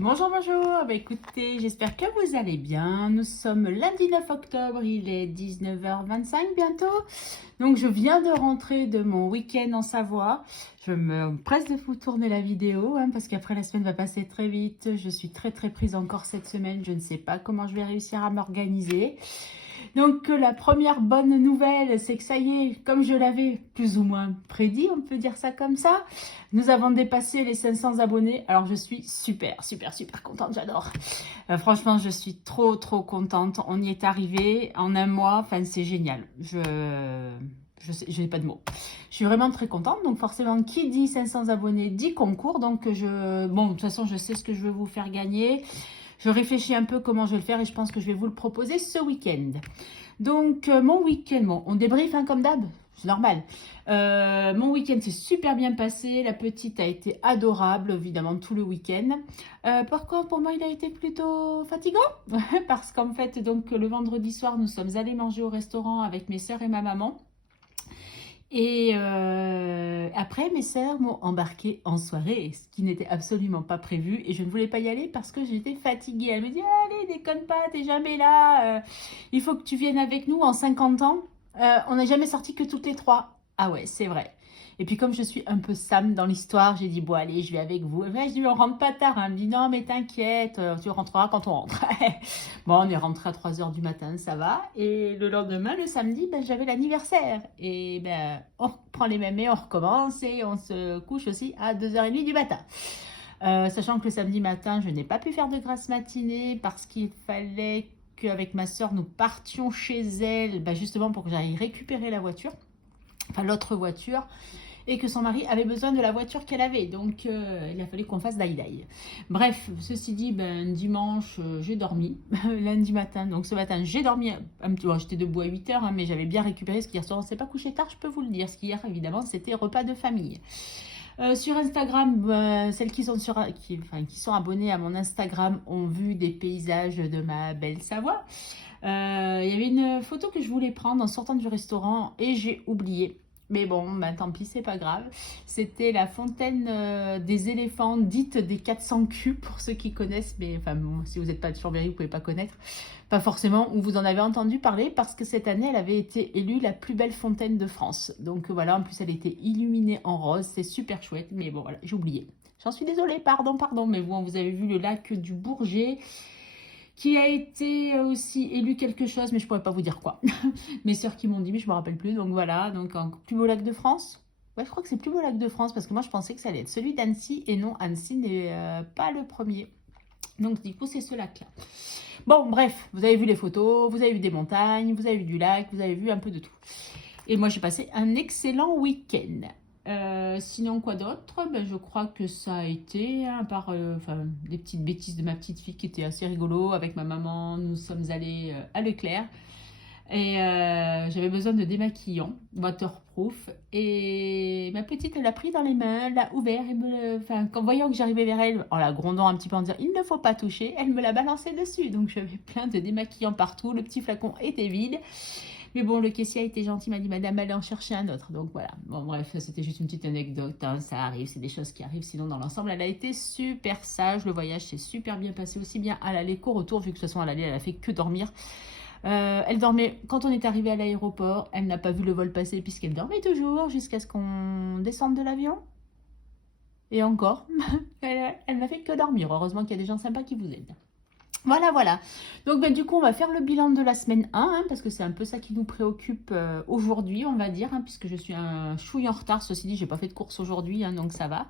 Bonjour, bonjour. Bah, écoutez, j'espère que vous allez bien. Nous sommes lundi 9 octobre, il est 19h25 bientôt. Donc, je viens de rentrer de mon week-end en Savoie. Je me presse de vous tourner la vidéo parce qu'après la semaine va passer très vite. Je suis très prise encore cette semaine. Je ne sais pas comment je vais réussir à m'organiser. Donc la première bonne nouvelle, c'est que ça y est, comme je l'avais plus ou moins prédit, on peut dire ça comme ça, nous avons dépassé les 500 abonnés. Alors je suis super contente, j'adore. Franchement, je suis trop contente. On y est arrivé en un mois, enfin c'est génial. Je n'ai pas de mots. Je suis vraiment très contente. Donc forcément, qui dit 500 abonnés dit concours. Donc bon, de toute façon, je sais ce que je veux vous faire gagner. Je réfléchis un peu comment je vais le faire et je pense que je vais vous le proposer ce week-end. Donc, mon week-end, bon, on débriefe comme d'hab, c'est normal. Mon week-end s'est super bien passé. La petite a été adorable, évidemment, tout le week-end. Par contre, pour moi, il a été plutôt fatigant. Parce qu'en fait, donc, le vendredi soir, nous sommes allés manger au restaurant avec mes sœurs et ma maman. Et après, mes sœurs m'ont embarquée en soirée, ce qui n'était absolument pas prévu. Et je ne voulais pas y aller parce que j'étais fatiguée. Elle me dit, allez, déconne pas, t'es jamais là. Il faut que tu viennes avec nous en 50 ans. On n'a jamais sorti que toutes les trois. Ah ouais, c'est vrai. Et puis comme je suis un peu Sam dans l'histoire, j'ai dit, bon allez, je vais avec vous. Et ben, je dis, on rentre pas tard. Elle me dit, non mais t'inquiète, tu rentreras quand on rentre. Bon, on est rentré à 3 heures du matin, ça va. Et le lendemain, le samedi, ben, j'avais l'anniversaire. Et ben, on reprend les mêmes et on recommence et on se couche aussi à 2h30 du matin. Sachant que le samedi matin, je n'ai pas pu faire de grasse matinée parce qu'il fallait qu'avec ma soeur, nous partions chez elle, ben, justement pour que j'aille récupérer la voiture, enfin l'autre voiture, et que son mari avait besoin de la voiture qu'elle avait. Donc, il a fallu qu'on fasse daï. Bref, ceci dit, ben, dimanche, j'ai dormi. Lundi matin, donc ce matin, j'ai dormi. J'étais debout à 8 heures, mais j'avais bien récupéré. Ce qu'hier soir, on ne s'est pas couché tard, je peux vous le dire. Ce qu'hier, évidemment, c'était repas de famille. Sur Instagram, celles qui sont abonnées à mon Instagram ont vu des paysages de ma belle Savoie. Il y avait une photo que je voulais prendre en sortant du restaurant et j'ai oublié. Mais bon, ben, tant pis, c'est pas grave. C'était la fontaine des éléphants, dite des 400 culs, pour ceux qui connaissent. Mais enfin, bon, si vous n'êtes pas de Chambéry, vous pouvez pas connaître. Pas forcément, ou vous en avez entendu parler, parce que cette année, elle avait été élue la plus belle fontaine de France. Donc voilà, en plus, elle était illuminée en rose. C'est super chouette. Mais bon, voilà, j'ai oublié. J'en suis désolée, pardon. Mais bon, vous avez vu le lac du Bourget, qui a été aussi élu quelque chose, mais je pourrais pas vous dire quoi. Mes sœurs qui m'ont dit, mais je me rappelle plus. Donc voilà, donc un plus beau lac de France. Ouais, je crois que c'est le plus beau lac de France parce que moi je pensais que ça allait être celui d'Annecy et non, Annecy n'est pas le premier. Donc du coup c'est ce lac-là. Bon bref, vous avez vu les photos, vous avez vu des montagnes, vous avez vu du lac, vous avez vu un peu de tout. Et moi j'ai passé un excellent week-end. Sinon, quoi d'autre? Ben, je crois que ça a été, à part des petites bêtises de ma petite fille qui étaient assez rigolo. Avec ma maman, nous sommes allés à Leclerc. Et j'avais besoin de démaquillant, waterproof. Et ma petite, elle l'a pris dans les mains, l'a ouvert. En voyant que j'arrivais vers elle, en la grondant un petit peu en disant il ne faut pas toucher, elle me l'a balancé dessus. Donc j'avais plein de démaquillants partout. Le petit flacon était vide. Mais bon, le caissier a été gentil, m'a dit madame, allez en chercher un autre. Donc voilà. Bon, bref, c'était juste une petite anecdote. Ça arrive, c'est des choses qui arrivent. Sinon, dans l'ensemble, elle a été super sage. Le voyage s'est super bien passé, aussi bien à l'aller qu'au retour, vu que de toute façon, à l'aller, elle a fait que dormir. Elle dormait quand on est arrivé à l'aéroport. Elle n'a pas vu le vol passer puisqu'elle dormait toujours jusqu'à ce qu'on descende de l'avion. Et encore, elle n'a fait que dormir. Heureusement qu'il y a des gens sympas qui vous aident. Voilà. Donc, du coup, on va faire le bilan de la semaine 1, parce que c'est un peu ça qui nous préoccupe aujourd'hui, on va dire, puisque je suis un chouille en retard. Ceci dit, j'ai pas fait de course aujourd'hui, donc ça va.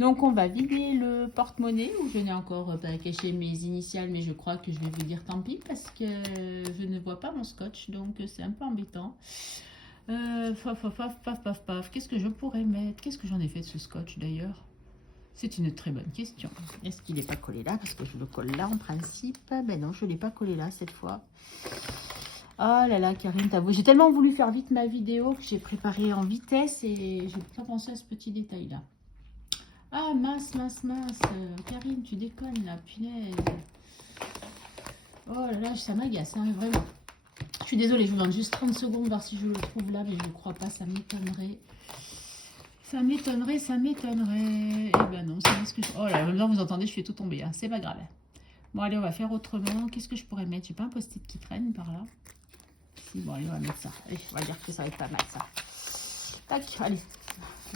Donc, on va vider le porte-monnaie, où je n'ai encore pas caché mes initiales, mais je crois que je vais vous dire tant pis, parce que je ne vois pas mon scotch, donc c'est un peu embêtant. Qu'est-ce que je pourrais mettre? Qu'est-ce que j'en ai fait de ce scotch, d'ailleurs? C'est une très bonne question. Est-ce qu'il n'est pas collé là? Parce que je le colle là en principe. Ben non, je ne l'ai pas collé là cette fois. Oh là là, Karine, t'avoues. J'ai tellement voulu faire vite ma vidéo que j'ai préparé en vitesse et j'ai pas pensé à ce petit détail là. Ah mince. Karine, tu déconnes là, punaise. Oh là là, ça m'agace, vraiment. Je suis désolée, je vous demande juste 30 secondes voir si je le trouve là, mais je ne crois pas, ça m'étonnerait. Ça m'étonnerait, ça m'étonnerait. Eh ben non, c'est ce que je... Oh là, maintenant vous entendez, je suis tout tombée. Hein. C'est pas grave. Bon, allez, on va faire autrement. Qu'est-ce que je pourrais mettre? J'ai pas un post-it qui traîne par là. Si, bon, allez, on va mettre ça. Allez, on va dire que ça va être pas mal, ça. Tac, allez.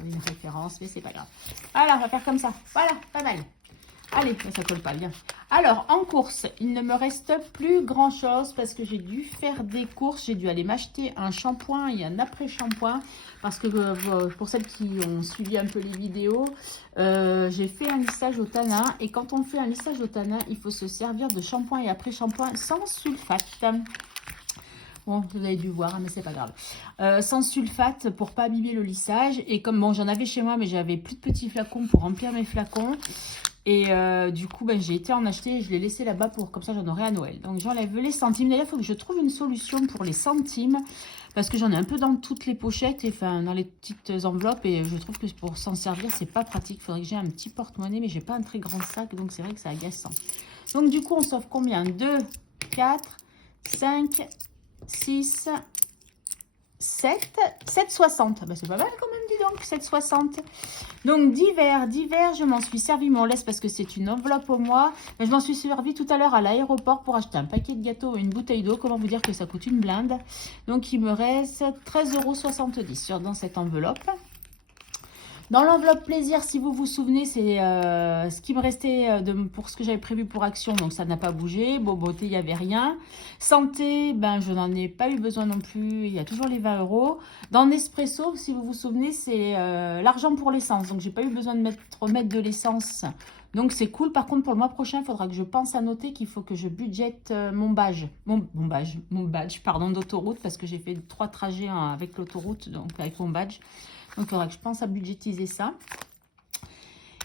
Une référence, mais c'est pas grave. Voilà, on va faire comme ça. Voilà, pas mal. Allez, ça colle pas bien. Alors, en course, il ne me reste plus grand-chose parce que j'ai dû faire des courses. J'ai dû aller m'acheter un shampoing et un après-shampoing. Parce que pour celles qui ont suivi un peu les vidéos, j'ai fait un lissage au tanin. Et quand on fait un lissage au tanin, il faut se servir de shampoing et après-shampoing sans sulfate. Bon, vous avez dû voir, mais c'est pas grave. Sans sulfate pour pas abîmer le lissage. Et comme bon, j'en avais chez moi, mais j'avais plus de petits flacons pour remplir mes flacons. Et du coup, ben, j'ai été en acheter et je l'ai laissé là-bas pour comme ça j'en aurai à Noël. Donc j'enlève les centimes. D'ailleurs, il faut que je trouve une solution pour les centimes. Parce que j'en ai un peu dans toutes les pochettes, et enfin dans les petites enveloppes. Et je trouve que pour s'en servir, c'est pas pratique. Il faudrait que j'ai un petit porte-monnaie, mais j'ai pas un très grand sac. Donc c'est vrai que c'est agaçant. Donc du coup, on s'offre combien? 2, 4, 5... 6, 7, 7,60. Ben, c'est pas mal quand même, dis donc, 7,60. Donc, divers, je m'en suis servi mon laisse parce que c'est une enveloppe au mois. Mais je m'en suis servi tout à l'heure à l'aéroport pour acheter un paquet de gâteaux et une bouteille d'eau. Comment vous dire que ça coûte une blinde. Donc, il me reste 13,70 € dans cette enveloppe. Dans l'enveloppe plaisir, si vous vous souvenez, c'est ce qui me restait pour ce que j'avais prévu pour Action. Donc, ça n'a pas bougé. Beauté, il n'y avait rien. Santé, ben, je n'en ai pas eu besoin non plus. Il y a toujours les 20 €. Dans Nespresso, si vous vous souvenez, c'est l'argent pour l'essence. Donc, j'ai pas eu besoin de remettre de l'essence. Donc, c'est cool. Par contre, pour le mois prochain, il faudra que je pense à noter qu'il faut que je budgète mon badge. Mon badge, pardon, d'autoroute. Parce que j'ai fait 3 trajets avec l'autoroute, donc avec mon badge. Donc, il faudra que je pense à budgétiser ça.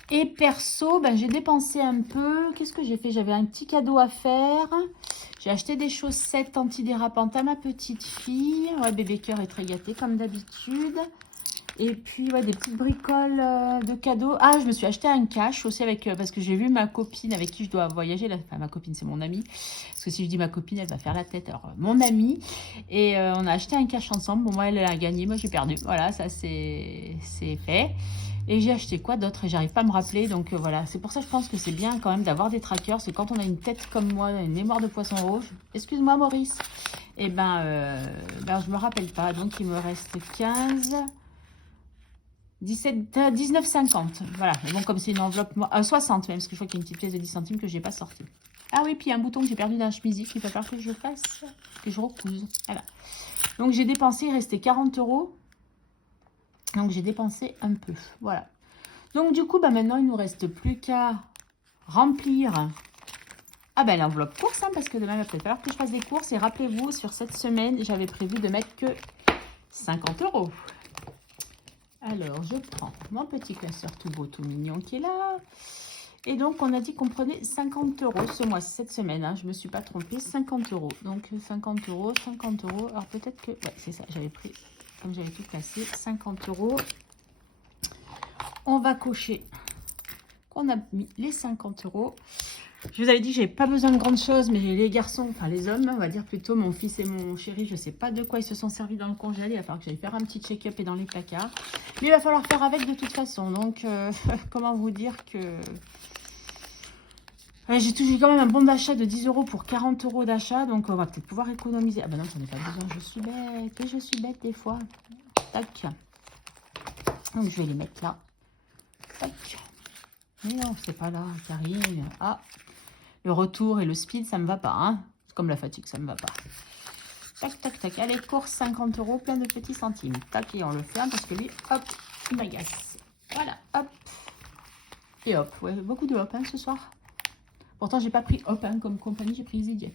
Et perso, ben, j'ai dépensé un peu. Qu'est-ce que j'ai fait? J'avais un petit cadeau à faire. J'ai acheté des chaussettes antidérapantes à ma petite fille. Ouais, bébé cœur est très gâté comme d'habitude. Et puis, ouais, des petites bricoles de cadeaux. Ah, je me suis acheté un cache aussi avec... parce que j'ai vu ma copine avec qui je dois voyager. Enfin, ma copine, c'est mon amie. Parce que si je dis ma copine, elle va faire la tête. Alors, mon amie. Et on a acheté un cache ensemble. Bon, moi, elle a gagné. Moi, j'ai perdu. Voilà, ça, c'est fait. Et j'ai acheté quoi d'autre? Et j'arrive pas à me rappeler. Donc, voilà. C'est pour ça que je pense que c'est bien quand même d'avoir des trackers. C'est quand on a une tête comme moi, une mémoire de poisson rouge. Excuse-moi, Maurice. Et ben, je me rappelle pas. Donc, il me reste 15... 19,50. Voilà. Et bon, comme c'est une enveloppe... 60 même, parce que je crois qu'il y a une petite pièce de 10 centimes que je n'ai pas sortie. Ah oui, puis il y a un bouton que j'ai perdu dans la chemisier qu'il va falloir que je fasse, que je recouse. Voilà. Donc, j'ai dépensé, il restait 40 €. Donc, j'ai dépensé un peu. Voilà. Donc, du coup, bah, maintenant, il ne nous reste plus qu'à remplir... Ah ben, l'enveloppe course, hein, parce que demain, il va peut-être falloir que je fasse des courses. Et rappelez-vous, sur cette semaine, j'avais prévu de mettre que 50 €. Alors, je prends mon petit classeur tout beau, tout mignon qui est là. Et donc, on a dit qu'on prenait 50 € ce mois, cette semaine. Hein, je ne me suis pas trompée, 50 €. Donc, 50 €, 50 €. Alors, peut-être que... Ouais, c'est ça, j'avais pris, comme j'avais tout classé, 50 €. On va cocher qu'on a mis les 50 €. Je vous avais dit que je n'avais pas besoin de grandes choses, mais les garçons, enfin les hommes, on va dire plutôt, mon fils et mon chéri, je ne sais pas de quoi ils se sont servis dans le congèle. Il va falloir que j'aille faire un petit check-up et dans les placards. Mais il va falloir faire avec de toute façon. Donc, comment vous dire que... J'ai quand même un bon d'achat de 10 € pour 40 € d'achat. Donc, on va peut-être pouvoir économiser. Ah ben non, j'en ai pas besoin. Je suis bête. Et je suis bête des fois. Tac. Donc, je vais les mettre là. Tac. Mais non, c'est pas là, Karine. Ah, le retour et le speed, ça me va pas. Hein, comme la fatigue, ça me va pas. Tac, tac, tac. Allez, course, 50 €, plein de petits centimes. Tac, et on le ferme parce que lui, hop, il m'agace. Voilà, hop. Et hop. Ouais, beaucoup de hop hein, ce soir. Pourtant, j'ai pas pris hop hein, comme compagnie, j'ai pris EasyJet.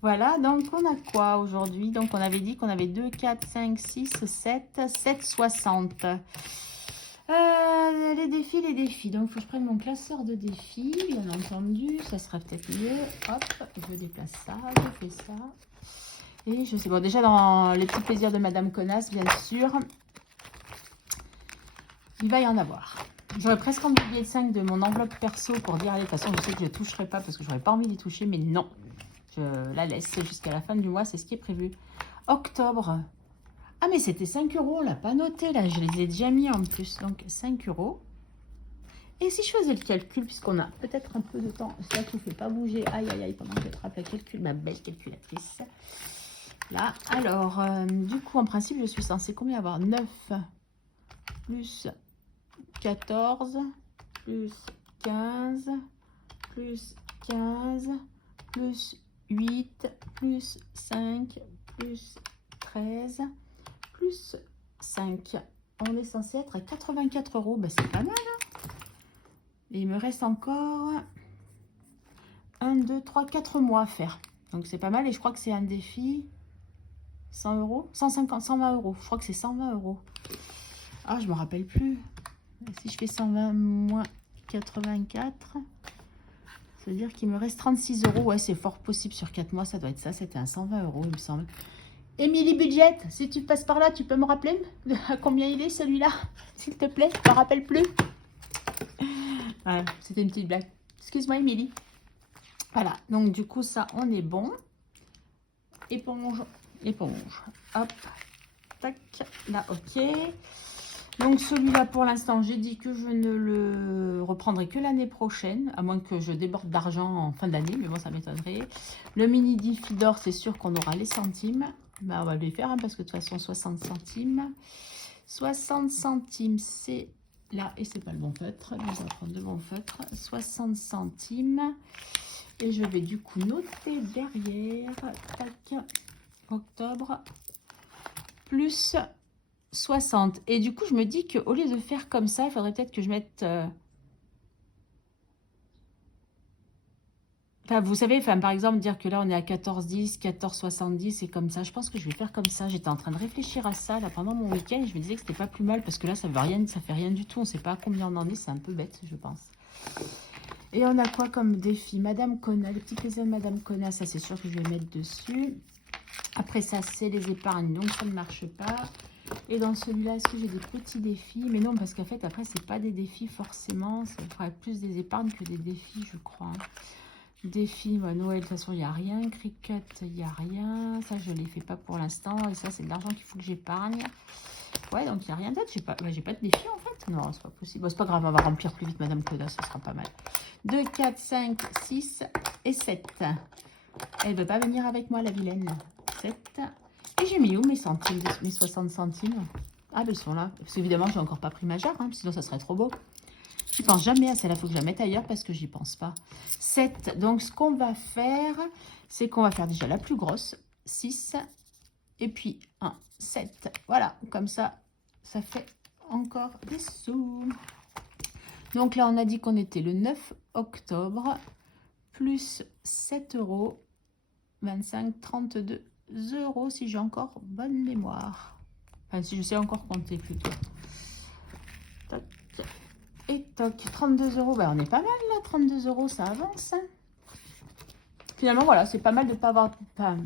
Voilà, donc on a quoi aujourd'hui? Donc, on avait dit qu'on avait 2, 4, 5, 6, 7, 7,60. Les défis. Donc, il faut que je prenne mon classeur de défis, bien entendu. Ça sera peut-être mieux. Hop, je déplace ça, je fais ça. Et je sais, bon, déjà dans les petits plaisirs de Madame Connasse, bien sûr, il va y en avoir. J'aurais presque envie de 5 de mon enveloppe perso pour dire, allez, de toute façon, je sais que je ne toucherai pas parce que je n'aurais pas envie d'y toucher, mais non. Je la laisse jusqu'à la fin du mois, c'est ce qui est prévu. Octobre. Ah, mais c'était 5 euros, on l'a pas noté, là. Je les ai déjà mis en plus. Donc, 5 euros. Et si je faisais le calcul, puisqu'on a peut-être un peu de temps, c'est là qui ne fait pas bouger. Aïe, aïe, aïe, pendant que je trappe la calcul, ma belle calculatrice. Là, alors, du coup, en principe, je suis censée combien avoir 9 plus 14 plus 15 plus 15 plus 8 plus 5 plus 13 plus 5. On est censé être à 84 euros. Ben, c'est pas mal, hein. Et il me reste encore 1, 2, 3, 4 mois à faire. Donc c'est pas mal. Et je crois que c'est un défi 100 euros, 150, 120 euros. Je crois que c'est 120 euros. Ah, je me rappelle plus. Si je fais 120 moins 84, ça veut dire qu'il me reste 36 euros. Ouais, c'est fort possible sur 4 mois. Ça doit être ça. C'était un 120 euros, il me semble. Émilie Budget, si tu passes par là, tu peux me rappeler à combien il est celui-là, s'il te plaît, je ne me rappelle plus. Ouais, c'était une petite blague. Excuse-moi, Émilie. Voilà, donc du coup, ça, on est bon. Éponge, éponge. Hop, tac, là, ok. Donc celui-là, pour l'instant, j'ai dit que je ne le reprendrai que l'année prochaine, à moins que je déborde d'argent en fin d'année, mais bon, ça m'étonnerait. Le mini Diffie d'or, c'est sûr qu'on aura les centimes. Ben, on va les faire, hein, parce que de toute façon, 60 centimes. 60 centimes, c'est là, et c'est pas le bon feutre. Je vais prendre de bon feutre. 60 centimes. Et je vais du coup noter derrière, tac, octobre, plus 60. Et du coup, je me dis qu'au lieu de faire comme ça, il faudrait peut-être que je mette... Enfin, vous savez, enfin, par exemple, dire que là, on est à 14,10, 14,70 et comme ça. Je pense que je vais faire comme ça. J'étais en train de réfléchir à ça là pendant mon week-end. Je me disais que c'était pas plus mal parce que là, ça veut rien, ça fait rien du tout. On sait pas à combien on en est. C'est un peu bête, je pense. Et on a quoi comme défi? Madame Conna, le petit plaisir de Madame Conna, ça c'est sûr que je vais mettre dessus. Après ça, c'est les épargnes, donc ça ne marche pas. Et dans celui-là, est-ce que j'ai des petits défis? Mais non, parce qu'en fait, après, c'est pas des défis forcément. Ça fera plus des épargnes que des défis, je crois. Défi, bah, Noël, de toute façon, il n'y a rien. Cricut, il n'y a rien. Ça, je ne les fais pas pour l'instant. Et ça, c'est de l'argent qu'il faut que j'épargne. Ouais, donc il n'y a rien d'autre. J'ai pas, j'ai pas de défi, en fait. Non, c'est pas possible. Bon, c'est pas grave, on va remplir plus vite, Madame Coda. Ça sera pas mal. 2, 4, 5, 6 et 7. Elle ne veut pas venir avec moi, la vilaine. 7. Et j'ai mis où mes centimes, mes 60 centimes? Ah, ben, ils sont là. Parce qu'évidemment, j'ai encore pas pris ma jarre, hein, sinon ça serait trop beau. Je pense jamais à celle-là, il faut que je la mette ailleurs parce que j'y pense pas. 7. Donc, ce qu'on va faire, c'est qu'on va faire déjà la plus grosse. 6. Et puis 1, 7. Voilà, comme ça, ça fait encore des sous. Donc là, on a dit qu'on était le 9 octobre, plus 7 euros, 25, 32 euros, si j'ai encore bonne mémoire. Enfin, si je sais encore compter plutôt. Toc. Et toc, 32 euros, ben on est pas mal là, 32 euros, ça avance. Hein. Finalement, voilà, c'est pas mal de ne pas avoir... Enfin,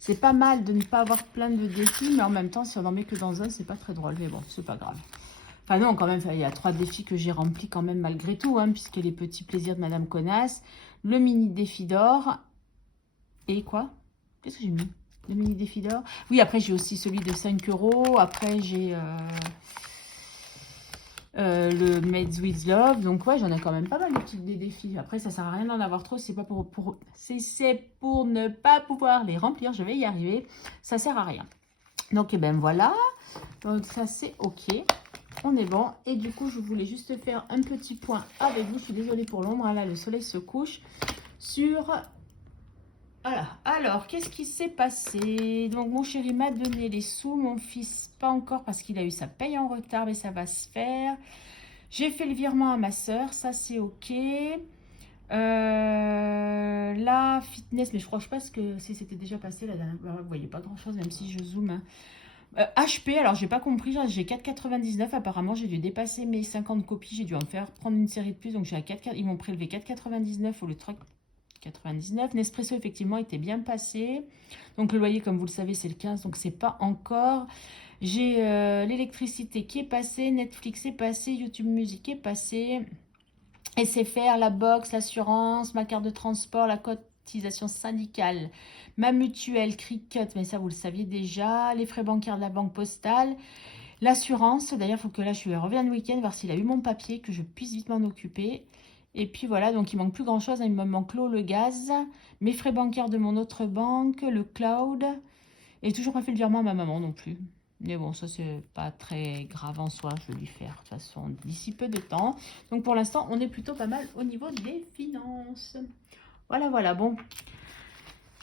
c'est pas mal de ne pas avoir plein de défis, mais en même temps, si on en met que dans un, c'est pas très drôle. Mais bon, c'est pas grave. Enfin non, quand même, il y a 3 défis que j'ai remplis quand même malgré tout, hein, puisque les petits plaisirs de Madame Connasse, le mini défi d'or, et quoi? Qu'est-ce que j'ai mis? Le mini défi d'or. Oui, après, j'ai aussi celui de 5 euros. Après, j'ai... le Made with Love, donc ouais, j'en ai quand même pas mal de petits des défis. Après, ça sert à rien d'en avoir trop, c'est pas c'est pour ne pas pouvoir les remplir. Je vais y arriver, ça sert à rien. Donc, et ben voilà, donc ça c'est ok, on est bon. Et du coup, je voulais juste faire un petit point avec vous. Je suis désolée pour l'ombre, hein, là le soleil se couche sur... Voilà, alors, qu'est-ce qui s'est passé? Donc, mon chéri m'a donné les sous, mon fils pas encore parce qu'il a eu sa paye en retard, mais ça va se faire. J'ai fait le virement à ma soeur, ça c'est ok. Là, fitness, mais je crois pas que si c'était déjà passé la dernière fois. Vous voyez pas grand-chose, même si je zoome. Hein. HP, alors j'ai pas compris, j'ai 4,99. Apparemment, j'ai dû dépasser mes 50 copies. J'ai dû en faire prendre une série de plus, donc j'ai à 4, ils m'ont prélevé 4,99 au lieu de 3,99. Nespresso, effectivement, était bien passé. Donc, le loyer, comme vous le savez, c'est le 15, donc c'est pas encore. J'ai l'électricité qui est passée, Netflix est passé, YouTube Music est passé. SFR, la box, l'assurance, ma carte de transport, la cote cotisation syndicale, ma mutuelle, Cricut, mais ça vous le saviez déjà, les frais bancaires de la banque postale, l'assurance. D'ailleurs, il faut que là, je revienne le week-end, voir s'il a eu mon papier, que je puisse vite m'en occuper. Et puis voilà, donc il manque plus grand chose, hein. Il me manque l'eau, le gaz, mes frais bancaires de mon autre banque, le cloud, et toujours pas fait le virement à ma maman non plus. Mais bon, ça c'est pas très grave en soi, je vais lui faire de toute façon d'ici peu de temps. Donc pour l'instant, on est plutôt pas mal au niveau des finances. Voilà, voilà, bon.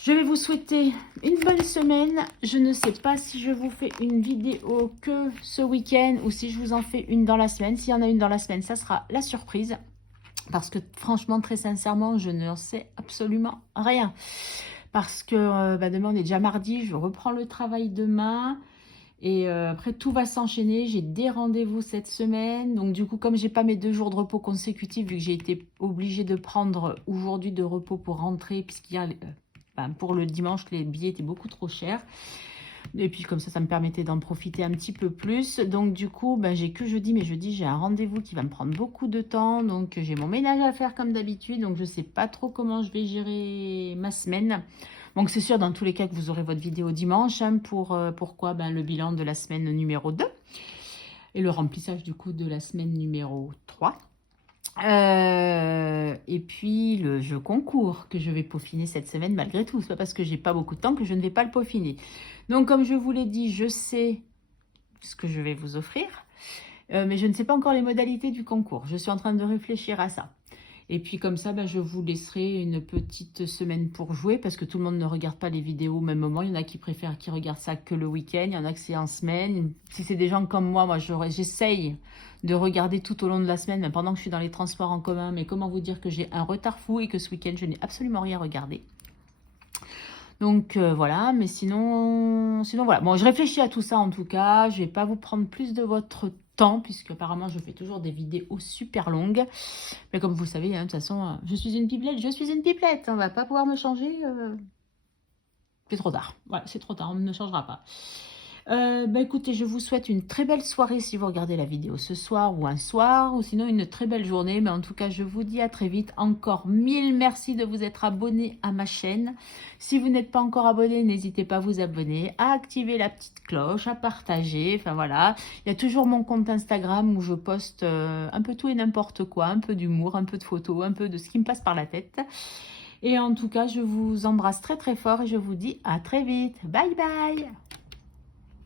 Je vais vous souhaiter une bonne semaine. Je ne sais pas si je vous fais une vidéo que ce week-end ou si je vous en fais une dans la semaine. S'il y en a une dans la semaine, ça sera la surprise. Parce que franchement, très sincèrement, je n'en sais absolument rien. Parce que demain, on est déjà mardi, je reprends le travail demain. Et après, tout va s'enchaîner. J'ai des rendez-vous cette semaine. Donc du coup, comme j'ai pas mes 2 jours de repos consécutifs, vu que j'ai été obligée de prendre aujourd'hui de repos pour rentrer, puisqu'hier, pour le dimanche, les billets étaient beaucoup trop chers. Et puis comme ça me permettait d'en profiter un petit peu plus. Donc du coup, j'ai que jeudi, mais jeudi j'ai un rendez-vous qui va me prendre beaucoup de temps. Donc j'ai mon ménage à faire comme d'habitude. Donc je sais pas trop comment je vais gérer ma semaine. Donc c'est sûr dans tous les cas que vous aurez votre vidéo dimanche, hein, pourquoi le bilan de la semaine numéro 2. Et le remplissage du coup de la semaine numéro 3. Et puis le jeu concours que je vais peaufiner cette semaine malgré tout. C'est pas parce que j'ai pas beaucoup de temps que je ne vais pas le peaufiner. Donc comme je vous l'ai dit, je sais ce que je vais vous offrir. Mais je ne sais pas encore les modalités du concours. Je suis en train de réfléchir à ça. Et puis comme ça, je vous laisserai une petite semaine pour jouer parce que tout le monde ne regarde pas les vidéos au même moment. Il y en a qui préfèrent, qui regardent ça que le week-end. Il y en a que c'est en semaine. Si c'est des gens comme moi j'essaye de regarder tout au long de la semaine, même pendant que je suis dans les transports en commun. Mais comment vous dire que j'ai un retard fou et que ce week-end, je n'ai absolument rien regardé. Donc voilà, mais sinon voilà. Bon, je réfléchis à tout ça en tout cas. Je vais pas vous prendre plus de votre temps puisque apparemment je fais toujours des vidéos super longues. Mais comme vous le savez, hein, de toute façon, je suis une pipelette, on va pas pouvoir me changer. C'est trop tard. Voilà, c'est trop tard, on ne changera pas. Écoutez, je vous souhaite une très belle soirée si vous regardez la vidéo ce soir ou un soir, ou sinon une très belle journée. Mais en tout cas, je vous dis à très vite. Encore 1000 merci de vous être abonné à ma chaîne. Si vous n'êtes pas encore abonné, n'hésitez pas à vous abonner, à activer la petite cloche, à partager. Enfin voilà, il y a toujours mon compte Instagram où je poste un peu tout et n'importe quoi, un peu d'humour, un peu de photos, un peu de ce qui me passe par la tête. Et en tout cas, je vous embrasse très très fort et je vous dis à très vite. Bye bye!